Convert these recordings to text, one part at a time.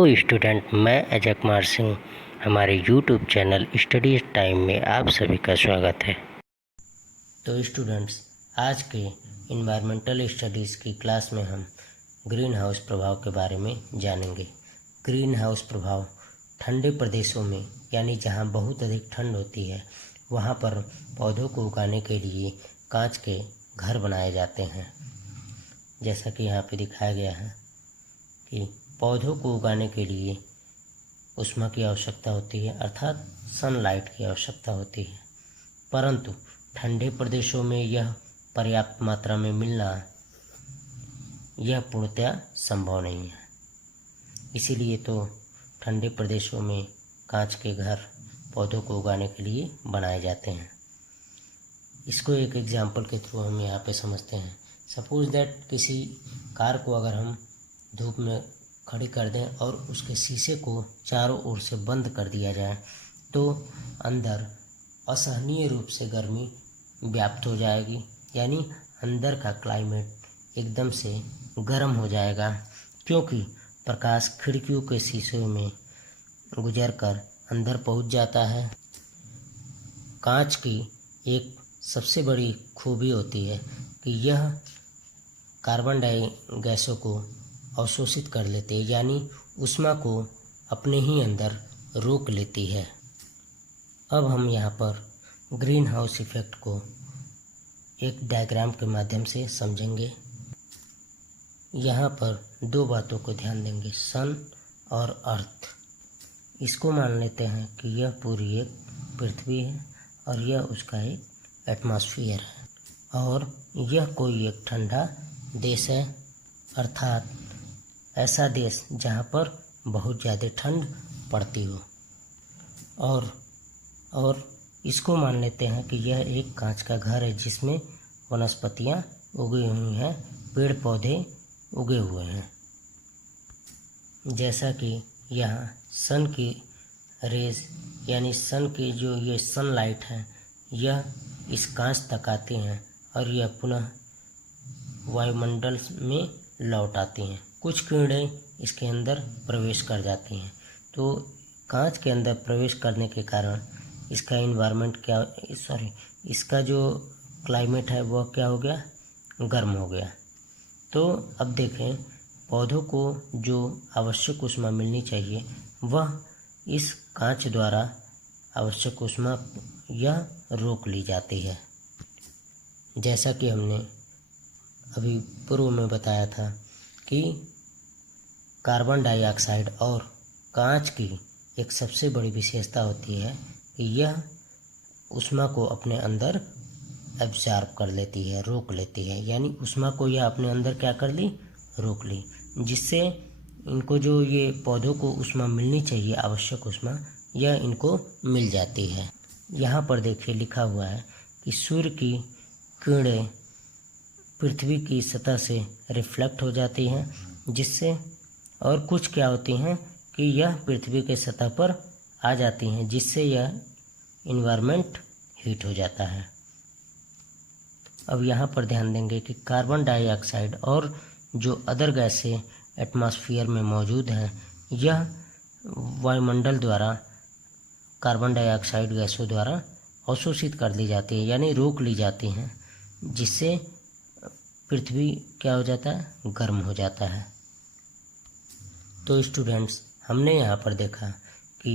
Hello student, मैं अजय कुमार सिंह हमारे YouTube channel study time में आप सभी का स्वागत है। तो स्टूडेंट्स, आज के इन्वायरमेंटल स्टडीज़ की क्लास में हम ग्रीन हाउस प्रभाव के बारे में जानेंगे। ग्रीन हाउस प्रभाव ठंडे प्रदेशों में, यानी जहां बहुत अधिक ठंड होती है, वहां पर पौधों को उगाने के लिए कांच के घर बनाए जाते हैं। जैसा कि यहाँ पे दिखाया गया है कि पौधों को उगाने के लिए ऊष्मा की आवश्यकता होती है, अर्थात सनलाइट की आवश्यकता होती है, परंतु ठंडे प्रदेशों में यह पर्याप्त मात्रा में मिलना यह पूर्णतया संभव नहीं है। इसीलिए तो ठंडे प्रदेशों में कांच के घर पौधों को उगाने के लिए बनाए जाते हैं। इसको एक एग्जाम्पल के थ्रू हम यहाँ पे समझते हैं। सपोज दैट किसी कार को अगर हम धूप में खड़ी कर दें और उसके शीशे को चारों ओर से बंद कर दिया जाए, तो अंदर असहनीय रूप से गर्मी व्याप्त हो जाएगी, यानी अंदर का क्लाइमेट एकदम से गर्म हो जाएगा, क्योंकि प्रकाश खिड़कियों के शीशों में गुजरकर अंदर पहुंच जाता है। कांच की एक सबसे बड़ी खूबी होती है कि यह कार्बन डाई गैसों को अवशोषित कर लेते हैं, यानी ऊष्मा को अपने ही अंदर रोक लेती है। अब हम यहाँ पर ग्रीन हाउस इफेक्ट को एक डायग्राम के माध्यम से समझेंगे। यहाँ पर दो बातों को ध्यान देंगे, सन और अर्थ। इसको मान लेते हैं कि यह पूरी एक पृथ्वी है और यह उसका एक एटमॉस्फेयर है, और यह कोई एक ठंडा देश है, अर्थात ऐसा देश जहाँ पर बहुत ज़्यादा ठंड पड़ती हो। और इसको मान लेते हैं कि यह एक कांच का घर है जिसमें वनस्पतियाँ उगी हुई हैं, पेड़ पौधे उगे हुए हैं। जैसा कि यहाँ सन की रेज, यानी सन की जो ये सनलाइट है, यह इस कांच तक आती हैं और यह पुनः वायुमंडल में लौट आती हैं। कुछ किरणें इसके अंदर प्रवेश कर जाती हैं, तो कांच के अंदर प्रवेश करने के कारण इसका इसका जो क्लाइमेट है वह क्या हो गया, गर्म हो गया। तो अब देखें, पौधों को जो आवश्यक ऊष्मा मिलनी चाहिए वह इस कांच द्वारा आवश्यक ऊष्मा यह रोक ली जाती है। जैसा कि हमने अभी पूर्व में बताया था कि कार्बन डाइऑक्साइड और कांच की एक सबसे बड़ी विशेषता होती है कि यह ऊष्मा को अपने अंदर एब्जॉर्ब कर लेती है, रोक लेती है, यानी ऊष्मा को यह अपने अंदर क्या कर ली, रोक ली, जिससे इनको जो ये पौधों को ऊष्मा मिलनी चाहिए, आवश्यक ऊष्मा, यह इनको मिल जाती है। यहाँ पर देखिए लिखा हुआ है कि सूर्य की किरणें पृथ्वी की सतह से रिफ्लेक्ट हो जाती हैं, जिससे और कुछ क्या होती हैं कि यह पृथ्वी के सतह पर आ जाती हैं, जिससे यह इन्वायरमेंट हीट हो जाता है। अब यहाँ पर ध्यान देंगे कि कार्बन डाइऑक्साइड और जो अदर गैसें एटमॉस्फेयर में मौजूद हैं, यह वायुमंडल द्वारा कार्बन डाइऑक्साइड गैसों द्वारा अवशोषित कर ली जाती है, यानी रोक ली जाती हैं, जिससे पृथ्वी क्या हो जाता है, गर्म हो जाता है। तो स्टूडेंट्स, हमने यहाँ पर देखा कि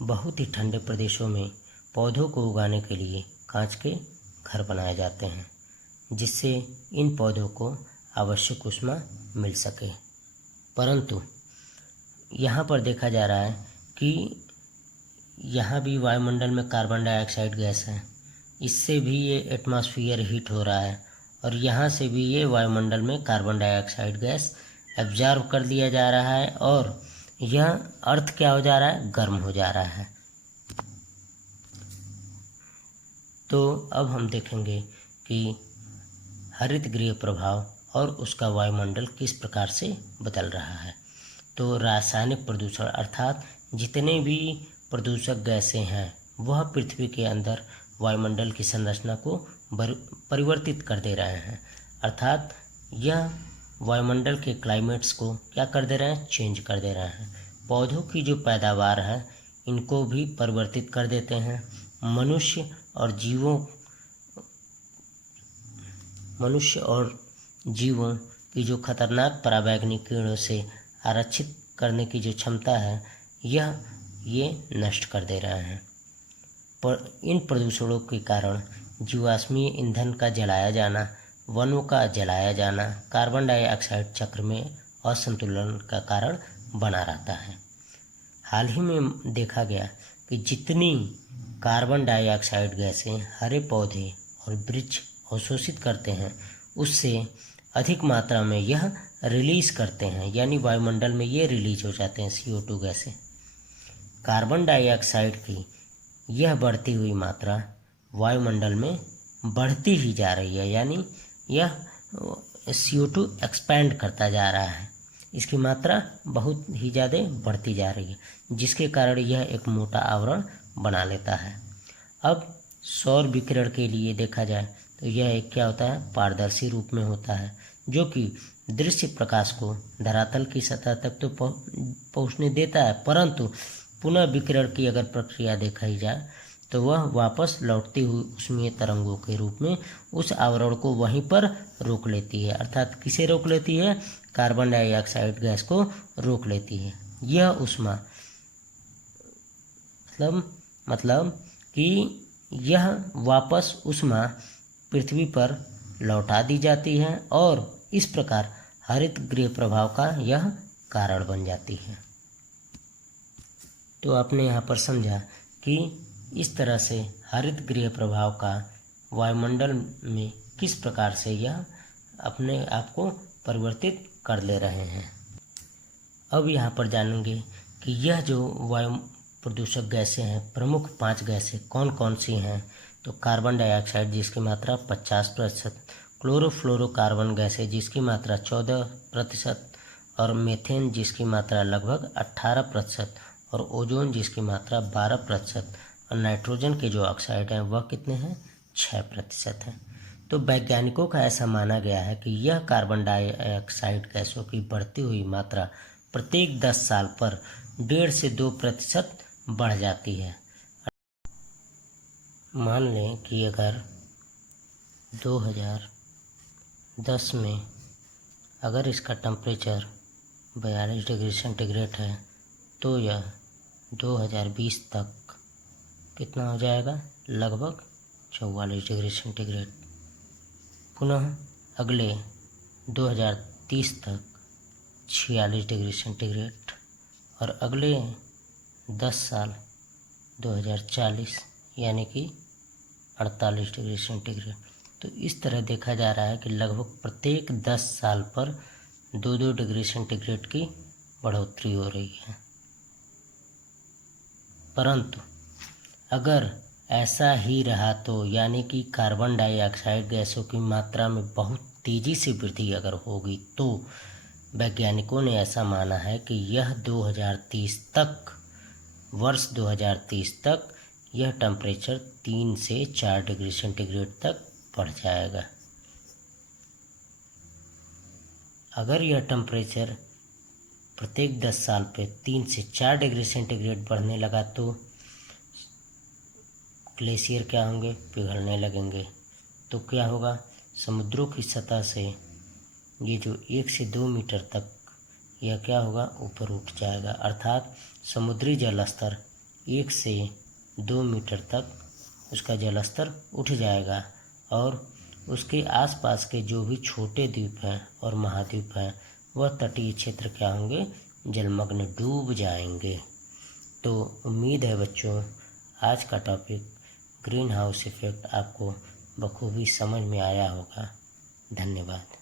बहुत ही ठंडे प्रदेशों में पौधों को उगाने के लिए कांच के घर बनाए जाते हैं, जिससे इन पौधों को आवश्यक ऊष्मा मिल सके। परंतु यहाँ पर देखा जा रहा है कि यहाँ भी वायुमंडल में कार्बन डाइऑक्साइड गैस है, इससे भी ये एटमॉस्फेयर हीट हो रहा है, और यहाँ से भी ये वायुमंडल में कार्बन डाइऑक्साइड गैस एब्जॉर्ब कर लिया जा रहा है, और यह अर्थ क्या हो जा रहा है, गर्म हो जा रहा है। तो अब हम देखेंगे कि हरित गृह प्रभाव और उसका वायुमंडल किस प्रकार से बदल रहा है। तो रासायनिक प्रदूषण, अर्थात जितने भी प्रदूषक गैसें हैं वह पृथ्वी के अंदर वायुमंडल की संरचना को परिवर्तित कर दे रहे हैं, अर्थात यह वायुमंडल के क्लाइमेट्स को क्या कर दे रहे हैं, चेंज कर दे रहे हैं। पौधों की जो पैदावार है इनको भी परिवर्तित कर देते हैं। मनुष्य और जीवों की जो खतरनाक पराबैंगनी किरणों से आरक्षित करने की जो क्षमता है ये नष्ट कर दे रहे हैं। पर इन प्रदूषणों के कारण जीवाश्मीय ईंधन का जलाया जाना, वनों का जलाया जाना कार्बन डाइऑक्साइड चक्र में असंतुलन का कारण बना रहता है। हाल ही में देखा गया कि जितनी कार्बन डाइऑक्साइड गैसें हरे पौधे और वृक्ष अवशोषित करते हैं उससे अधिक मात्रा में यह रिलीज करते हैं, यानी वायुमंडल में ये रिलीज हो जाते हैं CO2 गैसें। कार्बन डाइऑक्साइड की यह बढ़ती हुई मात्रा वायुमंडल में बढ़ती ही जा रही है, यानी यह CO2 एक्सपैंड करता जा रहा है। इसकी मात्रा बहुत ही ज़्यादा बढ़ती जा रही है, जिसके कारण यह एक मोटा आवरण बना लेता है। अब सौर विकिरण के लिए देखा जाए तो यह एक क्या होता है, पारदर्शी रूप में होता है, जो कि दृश्य प्रकाश को धरातल की सतह तक तो पहुँचने देता है, परंतु पुनः विकिरण की अगर प्रक्रिया देखी जाए तो वह वापस लौटती हुई ऊष्मीय तरंगों के रूप में उस आवरण को वहीं पर रोक लेती है। अर्थात किसे रोक लेती है, कार्बन डाइऑक्साइड गैस को रोक लेती है। यह ऊष्मा मतलब कि यह वापस ऊष्मा पृथ्वी पर लौटा दी जाती है और इस प्रकार हरित गृह प्रभाव का यह कारण बन जाती है। तो आपने यहाँ पर समझा कि इस तरह से हरित गृह प्रभाव का वायुमंडल में किस प्रकार से यह अपने आप को परिवर्तित कर ले रहे हैं। अब यहाँ पर जानेंगे कि यह जो वायु प्रदूषक गैसें हैं, प्रमुख 5 गैसें कौन कौन सी हैं। तो कार्बन डाइऑक्साइड जिसकी मात्रा 50%, क्लोरोफ्लोरोकार्बन गैसें जिसकी मात्रा 14% और मीथेन जिसकी मात्रा लगभग 18% और ओजोन जिसकी मात्रा 12% और नाइट्रोजन के जो ऑक्साइड हैं वह कितने हैं, 6% हैं। तो वैज्ञानिकों का ऐसा माना गया है कि यह कार्बन डाइऑक्साइड गैसों की बढ़ती हुई मात्रा प्रत्येक 10 साल पर 1.5 से 2% बढ़ जाती है। मान लें कि अगर 2010 में अगर इसका टेम्परेचर 42 डिग्री सेंटीग्रेड है तो यह 2020 तक कितना हो जाएगा, लगभग 44 डिग्री सेंटीग्रेड। पुनः अगले 2030 तक 46 डिग्री सेंटीग्रेड और अगले 10 साल 2040 यानी कि 48 डिग्री सेंटीग्रेड। तो इस तरह देखा जा रहा है कि लगभग प्रत्येक 10 साल पर 2-2 डिग्री सेंटीग्रेड की बढ़ोतरी हो रही है। परंतु अगर ऐसा ही रहा तो यानी कि कार्बन डाइऑक्साइड गैसों की मात्रा में बहुत तेज़ी से वृद्धि अगर होगी तो वैज्ञानिकों ने ऐसा माना है कि यह 2030 तक, वर्ष 2030 तक यह टेम्परेचर 3 से 4 डिग्री सेंटीग्रेड तक बढ़ जाएगा। अगर यह टेम्परेचर प्रत्येक 10 साल पे 3 से 4 डिग्री सेंटीग्रेड बढ़ने लगा तो ग्लेशियर क्या होंगे, पिघलने लगेंगे। तो क्या होगा, समुद्रों की सतह से ये जो 1 से 2 मीटर तक यह क्या होगा, ऊपर उठ जाएगा। अर्थात समुद्री जल स्तर 1 से 2 मीटर तक उसका जल स्तर उठ जाएगा और उसके आसपास के जो भी छोटे द्वीप हैं और महाद्वीप हैं वह तटीय क्षेत्र क्या होंगे, जलमग्न, डूब जाएंगे। तो उम्मीद है बच्चों आज का टॉपिक ग्रीन हाउस इफेक्ट आपको बखूबी समझ में आया होगा। धन्यवाद।